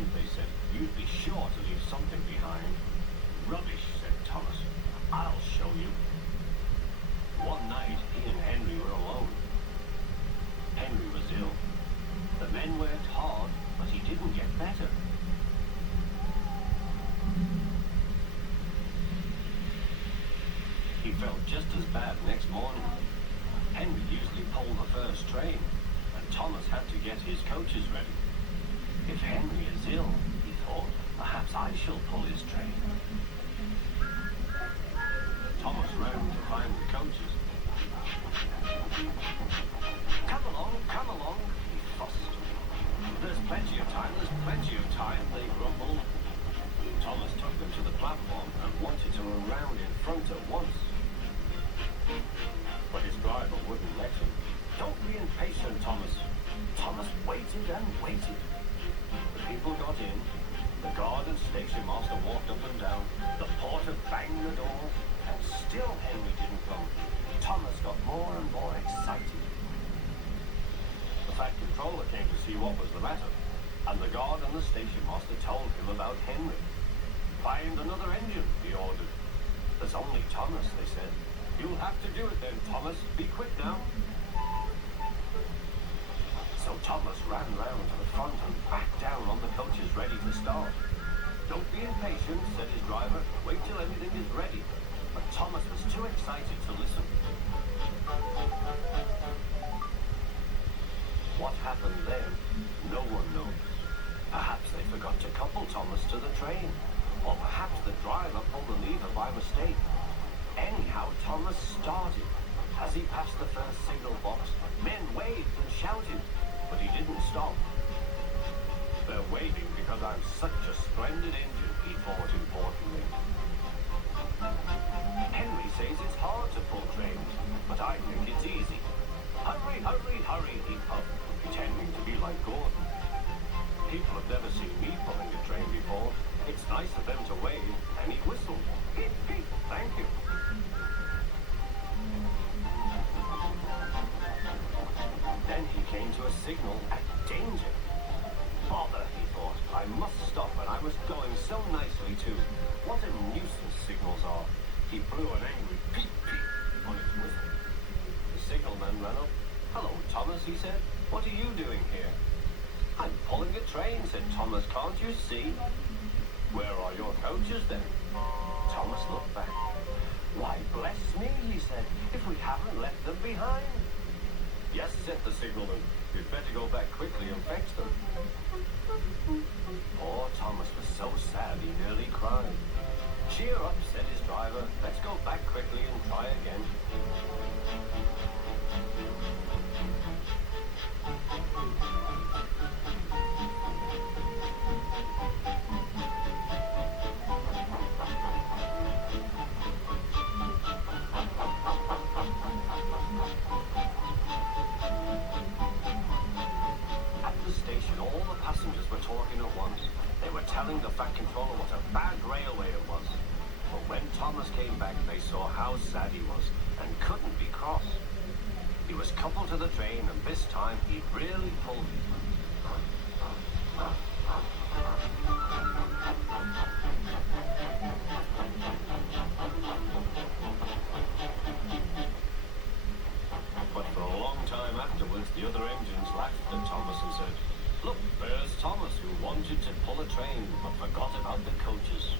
patient, they said. You'd be sure to leave something behind. Rubbish, said Thomas. I'll show you. One night, he and Henry were alone. Henry was ill. The men worked hard, but he didn't get better. He felt just as bad next morning. Henry usually pulled the first train, and Thomas had to get his coaches ready. If Henry is ill, he thought, perhaps I shall pull his train. Thomas ran to find the coaches. Come along, he fussed. There's plenty of time, they grumbled. Thomas took them to the platform and wanted to run round in front at once. But his driver wouldn't let him. Don't be impatient, Thomas. Thomas waited and waited. The people got in. The guard and station master walked up and down. The porter banged the door, and still Henry didn't come. Thomas got more and more excited. The Fat Controller came to see what was the matter, and the guard and the station master told him about Henry. Find another engine, he ordered. There's only Thomas, they said. You'll have to do it then, Thomas. Be quick now. So Thomas ran round to the front and back down on the coaches ready to start. Don't be impatient, said his driver. Wait till everything is ready. But Thomas was too excited to listen. What happened then, no one knows. Perhaps they forgot to couple Thomas to the train. Or perhaps the driver pulled the lever by mistake. Anyhow, Thomas started. As he passed the first signal box, men waved and shouted, but he didn't stop. They're waving because I'm such a splendid engine, he thought importantly. Henry says it's hard to pull trains, but I think it's easy. Hurry, hurry, hurry, he puffed, pretending to be like Gordon. People have never seen me pulling a train before. It's nice of them to wave, and he whistled. Beep, beep, thank you. Then he came to a signal at danger. Bother, he thought. I must stop, and I was going so nicely too. What a nuisance signals are. He blew an angry peep, peep on his whistle. The signalman ran up. Hello, Thomas, he said. What are you doing here? I'm pulling a train, said Thomas. Can't you see? Where are your coaches then? Thomas looked back. Why, bless me, he said, if we haven't left them behind. Yes, said the signalman. You'd better go back quickly and fetch them. Poor Thomas was so sad he nearly cried. Cheer up, said his driver. Let's go back quickly and try again. Telling the Fat Controller what a bad railway it was. But when Thomas came back, they saw how sad he was and couldn't be cross. He was coupled to the train, and this time he'd really pulled it. But for a long time afterwards, the other engines laughed at Thomas and said, Look, there's Thomas, who wanted to pull a train, but forgot about the coaches.